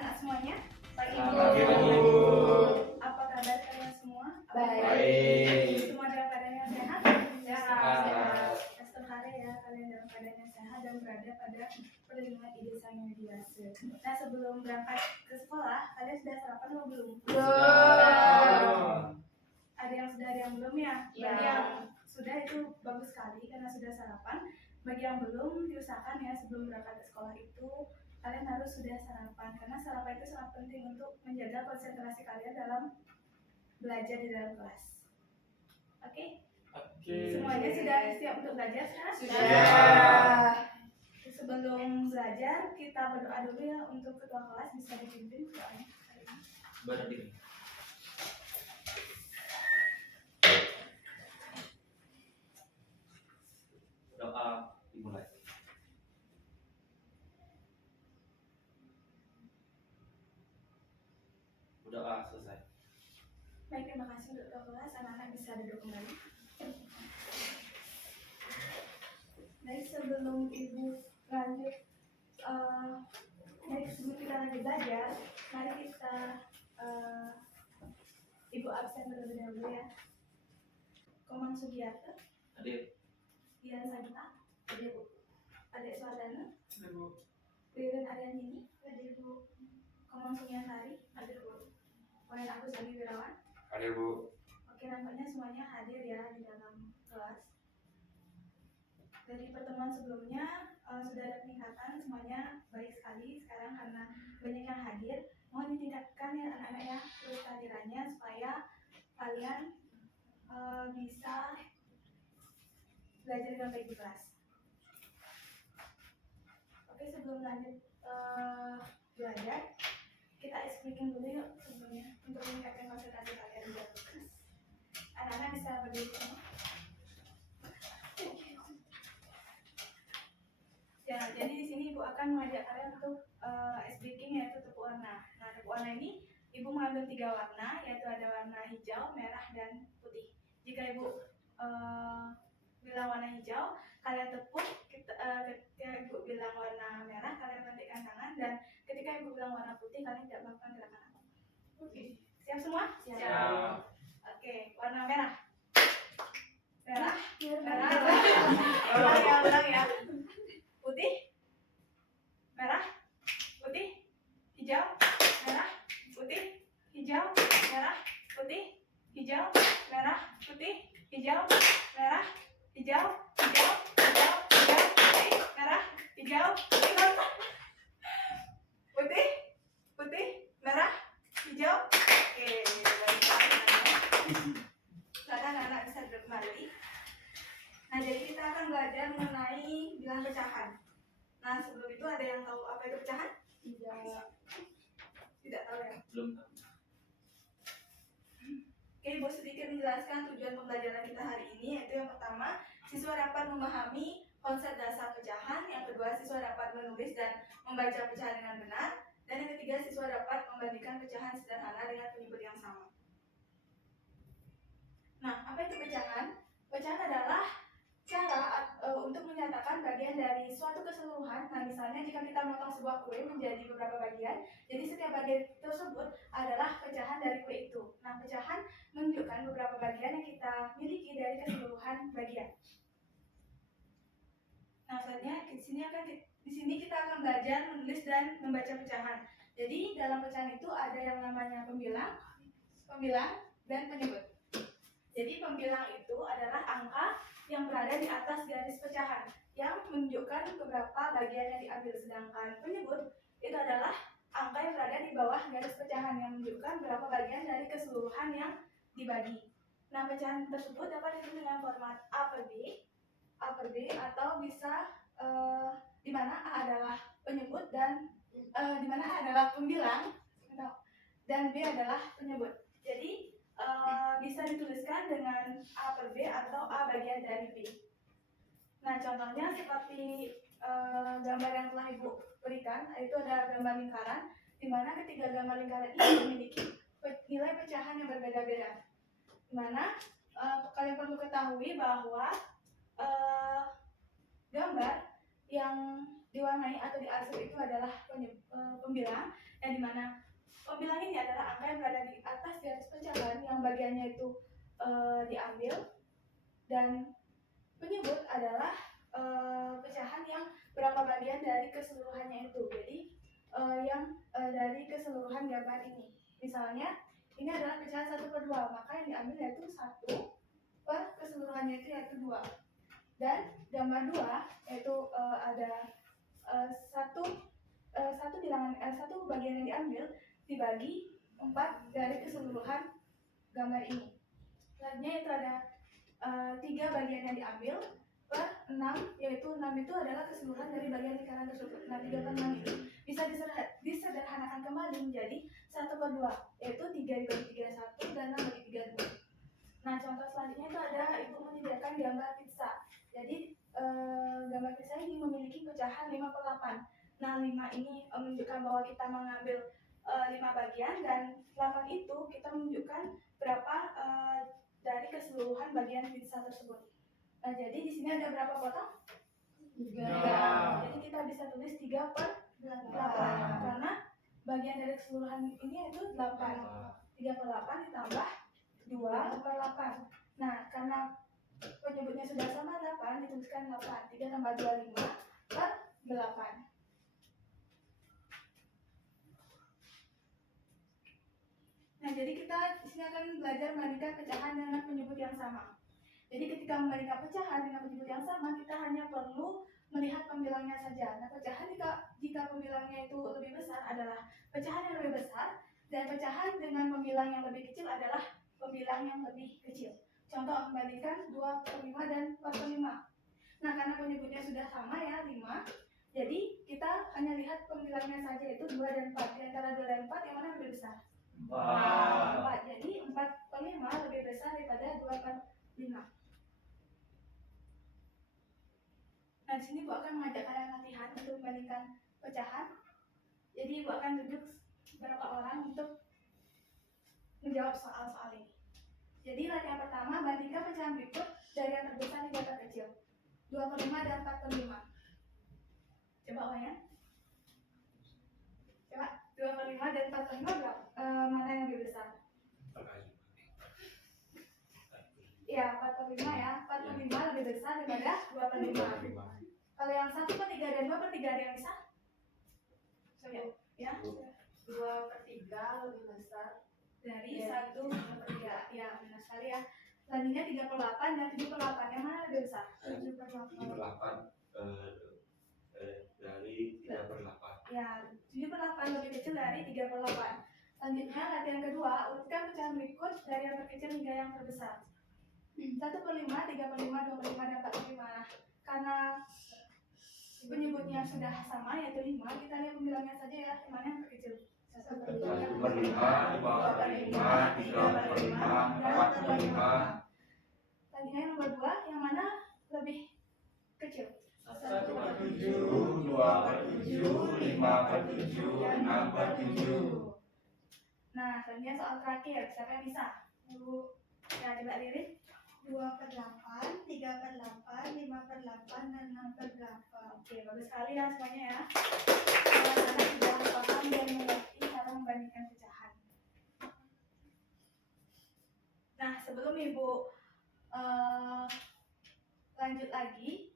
anak-anak semuanya? Pagi Bu. Apa kabar kalian semua? Baik. Semua dalam keadaan yang sehat? Sehat. Esok hari ya kalian dalam keadaan yang sehat dan berada pada perlindungan ide sang yang dewasa. Nah sebelum berangkat ke sekolah, kalian sudah sarapan atau belum? Ada yang sudah, ada yang belum ya? Bagi yang sudah itu bagus sekali karena sudah sarapan. Bagi yang belum, diusahakan ya sebelum berangkat ke sekolah itu kalian harus sudah sarapan karena sarapan itu sangat penting untuk menjaga konsentrasi kalian dalam belajar di dalam kelas. Oke? Semuanya sudah siap untuk belajar sekarang? Sudah. Sebelum belajar kita berdoa dulu ya untuk ketua kelas, bisa dipimpin doanya hari ini. Berdiri. Doa dimulai. Doa selesai. Baik, terima kasih untuk ketua kelas. Anak-anak bisa duduk kembali. Baik, sebelum ibu lanjut, sebelum kita lanjut belajar, mari kita ibu absen terlebih dahulu ya. Komang Sugiarto, Hadir. Dian Sagita, Hadir, Bu. Adik Suardana, Hadir, Bu. Ririn Ariandini, hadir Bu. Komang Sumiasari, hadir Bu. Wayan Agus Adi Wirawan. Hadir, Bu. Oke, nampaknya semuanya hadir ya di dalam kelas. Dari pertemuan sebelumnya sudah ada peningkatan, semuanya baik sekali. Sekarang karena banyak yang hadir, mohon ditingkatkan ya anak-anak ya terus kehadirannya supaya kalian bisa belajar dengan baik di kelas. Oke, sebelum lanjut belajar, kita speaking dulu yuk sebelumnya untuk meningkatkan konsentrasi kalian di dalam kelas. Anak-anak bisa berdiri semua. Ya, jadi di sini ibu akan mengajak kalian untuk speaking yaitu tepuk warna. Nah, tepuk warna ini ibu mengambil 3 warna, yaitu ada warna hijau, merah, dan putih. Jika ibu bilang warna hijau, kalian tepuk. Ketika ibu bilang warna merah, kalian menundukkan tangan, dan ketika ibu bilang warna putih, kalian tidak melakukan gerakan apa. Oke, siap semua? Siap. Oke, warna merah. Merah. Ulang ya. Putih, merah, putih, hijau, merah, putih, hijau, merah, putih, hijau, merah, putih, hijau, merah, hijau, hijau, hijau, hijau, putih, merah, hijau, putih, putih, merah, hijau. Oke, sekarang anak-anak bisa duduk kembali. Nah, jadi kita akan belajar mengenai bilangan pecahan. Nah, sebelum itu ada yang tahu apa itu pecahan? Tidak tahu ya? Belum tahu. Oke, Ibu sedikit menjelaskan tujuan pembelajaran kita hari ini, yaitu yang pertama, siswa dapat memahami konsep dasar pecahan, yang kedua, siswa dapat menulis dan membaca pecahan dengan benar, dan yang ketiga, siswa dapat membandingkan pecahan sederhana dengan penyebut yang sama. Nah, apa itu pecahan? Pecahan adalah cara untuk menyatakan bagian dari suatu keseluruhan. Nah, misalnya jika kita memotong sebuah kue menjadi beberapa bagian, jadi setiap bagian tersebut adalah pecahan dari kue itu. Nah, pecahan menunjukkan beberapa bagian yang kita miliki dari keseluruhan bagian. Nah, selanjutnya di sini kita akan belajar menulis dan membaca pecahan. Jadi dalam pecahan itu ada yang namanya pembilang, dan penyebut. Jadi pembilang itu adalah angka yang berada di atas garis pecahan yang menunjukkan beberapa bagian yang diambil, sedangkan penyebut itu adalah angka yang berada di bawah garis pecahan yang menunjukkan berapa bagian dari keseluruhan yang dibagi. Nah, pecahan tersebut dapat ditulis dengan format A per B atau bisa di mana A adalah penyebut dan di mana A adalah pembilang dan B adalah penyebut. Jadi bisa dituliskan dengan A per B atau A bagian dari B. Nah, contohnya seperti gambar yang telah Ibu berikan, itu ada gambar lingkaran, di mana ketiga gambar lingkaran ini memiliki nilai pecahan yang berbeda-beda. Di mana kalian perlu ketahui bahwa gambar yang diwarnai atau diarsip itu adalah pembilang, yang dimana pembilang ini adalah angka yang berada di atas garis pecahan yang bagiannya itu diambil, dan penyebut adalah pecahan yang berapa bagian dari keseluruhannya itu. Jadi dari keseluruhan gambar ini. Misalnya ini adalah pecahan 1/2, maka yang diambil yaitu 1 per keseluruhannya itu yaitu 2. Dan gambar 2 yaitu ada satu bagian yang diambil dibagi 4 dari keseluruhan gambar ini. Selanjutnya itu ada 3 bagian yang diambil per 6, yaitu 6 itu adalah keseluruhan dari bagian lingkaran tersebut. Nah, 3 per 6 itu bisa disederhanakan kembali menjadi 1/2, yaitu 3 dibagi 3 1 dan 6 bagi 3 2. Nah, contoh selanjutnya itu ada ibu menyediakan gambar pizza. Jadi gambar pizza ini memiliki pecahan 5/8. Nah, 5 ini menunjukkan bahwa kita mengambil 5 bagian, dan 8 itu kita menunjukkan berapa dari keseluruhan bagian pizza tersebut. Nah, jadi di sini ada berapa potong? 3. Jadi kita bisa tulis 3/8 karena bagian dari keseluruhan ini itu 8. 3/8 ditambah 2/8. Nah, karena penyebutnya sudah sama 8, dituliskan 8. 3 tambah 2 5/8. Nah, jadi kita di sini akan belajar membandingkan pecahan dengan penyebut yang sama. Jadi ketika membandingkan pecahan dengan penyebut yang sama, kita hanya perlu melihat pembilangnya saja. Nah, pecahan jika pembilangnya itu lebih besar adalah pecahan yang lebih besar, dan pecahan dengan pembilang yang lebih kecil adalah pembilang yang lebih kecil. Contoh membandingkan 2/5 dan 4/5. Nah, karena penyebutnya sudah sama ya, 5, jadi kita hanya lihat pembilangnya saja, yaitu 2 dan 4. Di antara 2 dan 4 yang mana lebih besar? 4. Jadi 4/5 lebih besar daripada 2/5. Nah, di sini Bu akan mengajak kalian latihan untuk membandingkan pecahan. Jadi Bu akan tunjuk beberapa orang untuk menjawab soal-soal ini. Jadi latihan pertama, bandingkan pecahan berikut dari yang terbesar hingga terkecil. 2/5 dan 4/5. Coba Wayan. Coba 2/5 dan 4/5 mana yang lebih besar? Iya, 4/5 ya. 4/5 lebih besar daripada 2/5. Kalau yang 1/3 dan 2/3 ada yang bisa? Coba ya. 2/3 lebih besar dari 1/3. Ya, benar sekali ya. Selanjutnya 3/8 dan 7/8. Yang mana lebih besar? 7/8 dari 3/8. Ya, 7/8 lebih kecil dari 3/8. Selanjutnya latihan kedua, urutkan pecahan berikut dari yang terkecil hingga yang terbesar. 1/5, 3/5, 2/5, dan 4/5. Karena penyebutnya sudah sama yaitu 5, kita lihat pembilangnya saja ya, yang mana yang terkecil? 1/5, 2/5, 3/5, 4/5. Selanjutnya yang nomor 2, yang mana lebih kecil? 1/7, 2/7, 5/7, 6/7. Nah, selanjutnya soal terakhir, siapa yang bisa? Ya, coba lirik. 2/8, 3/8, 5/8, dan 6/8. Oke, bagus sekali ya semuanya ya. Anak-anak sudah paham dan mengerti cara membandingkan pecahan. Nah, sebelum Ibu lanjut lagi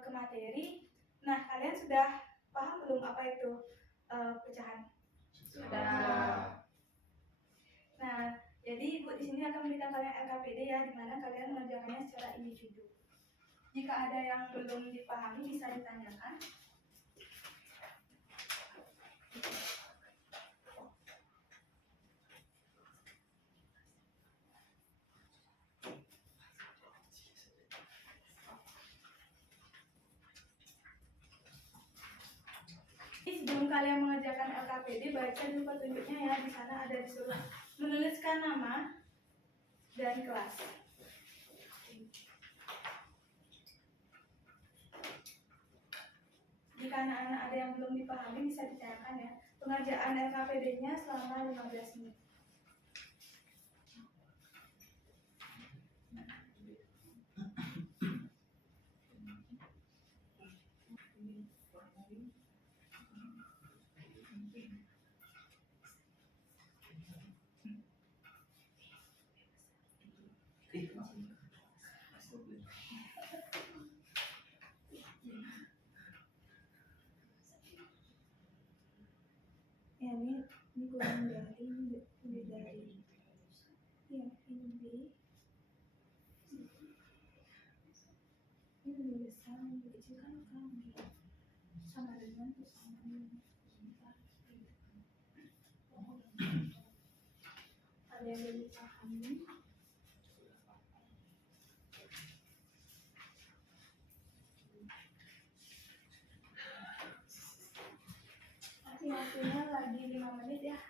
ke materi, nah kalian sudah paham belum apa itu pecahan? Sudah. Nah, jadi Ibu di sini akan memberikan kalian LKPD ya, di mana kalian mengerjakannya secara individu. Jika ada yang belum dipahami bisa ditanyakan. Sebelum kalian mengerjakan LKPD, baca dulu petunjuknya ya. Di sana ada disuruh menuliskan nama dan kelas. Jika anak-anak ada yang belum dipahami bisa ditanyakan ya. Pengerjaan LKPD-nya selama 15 menit. Ya, ini kurang dari lebih dari ya ini B ini lebih besar lebih kecil kan sama dengan persamaan ada yang lebih pahami. Waktunya lagi 5 menit ya.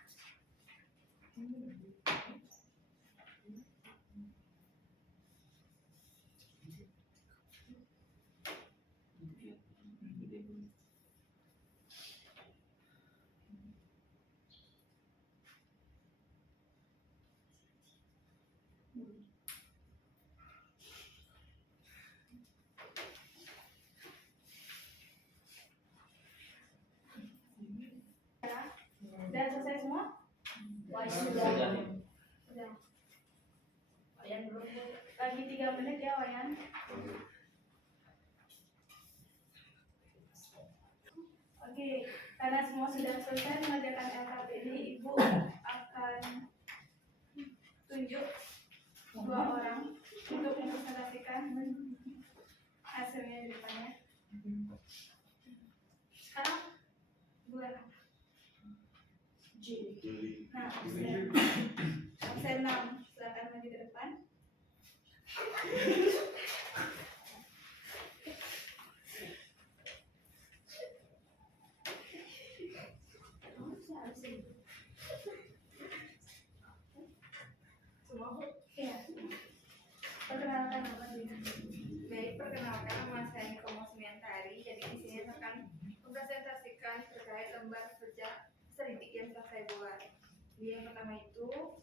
Sudah selesai semua? Sudah. Sudah. Wayan belum. Lagi 3 menit ya Wayan. Oke, karena semua sudah selesai mengerjakan LKP ini, Ibu akan tunjuk 2 orang untuk mempresentasikan hasilnya di depannya. Sekarang bulan apa? Juli. Nah, absen 6. Silakan maju ke depan. Iya. Perkenalkan nama diri. Baik, perkenalkan nama saya Niko Mosmiantari. Jadi di sini akan mempresentasikan terkait lembar kerja selidik yang telah saya buat. Jadi yang pertama itu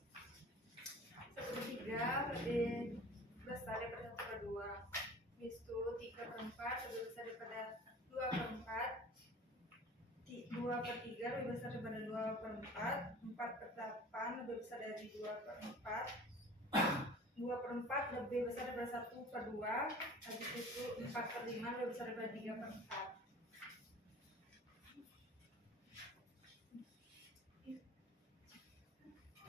1/3 lebih besar daripada 1/2. Habis itu 3/4 lebih besar daripada 2/4. 2/3 lebih besar daripada 2/4. 4/8 lebih besar dari 2/4. 2/4 lebih besar daripada 1/2. Habis itu 4/5 lebih besar daripada 3/4.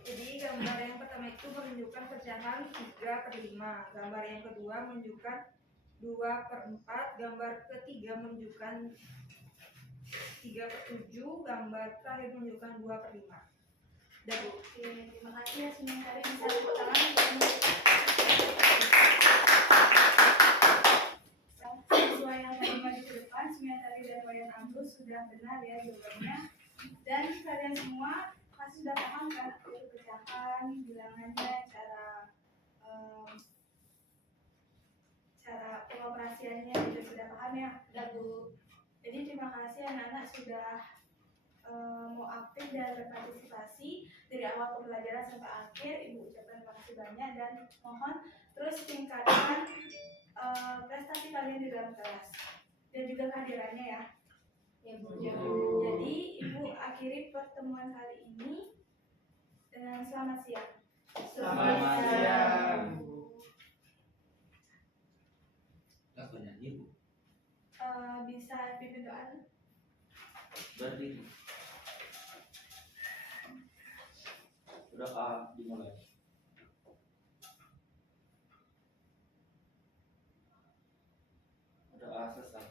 Jadi gambar yang pertama itu menunjukkan pecahan 3/5. Gambar yang kedua menunjukkan 2/4. Gambar ketiga menunjukkan 3/7. Gambar terakhir menunjukkan 2/5. Dan Oke, terima kasih ya semuanya. Bisa tepuk tangan. Sesuai yang tadi maju ke depan, Sumiatari dan Wayan Amrus sudah benar ya jawabannya. Dan kalian semua pasti sudah paham kan arti pecahan, bilangannya, cara pengoperasiannya juga sudah paham ya. Sudah Bu. Jadi terima kasih anak-anak sudah mau aktif dan berpartisipasi dari awal pembelajaran sampai akhir. Ibu ucapkan terima kasih banyak dan mohon terus tingkatkan prestasi kalian di dalam kelas dan juga kehadirannya ya. Ya Bu. Jadi Ibu akhiri pertemuan kali ini dengan selamat siang. Selamat siang. Gak bernyanyi Bu. Bisa pimpin doa? Berdiri. Udah Kak, dimulai. Udah selesai.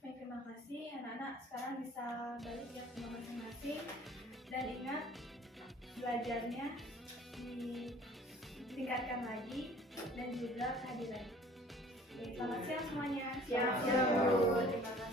Baik, terima kasih anak-anak. Sekarang bisa balik ya ke rumah masing-masing dan ingat belajarnya ditingkatkan lagi dan juga kehadiran. Oke, selamat siang semuanya. Siang, Bu. Terima kasih.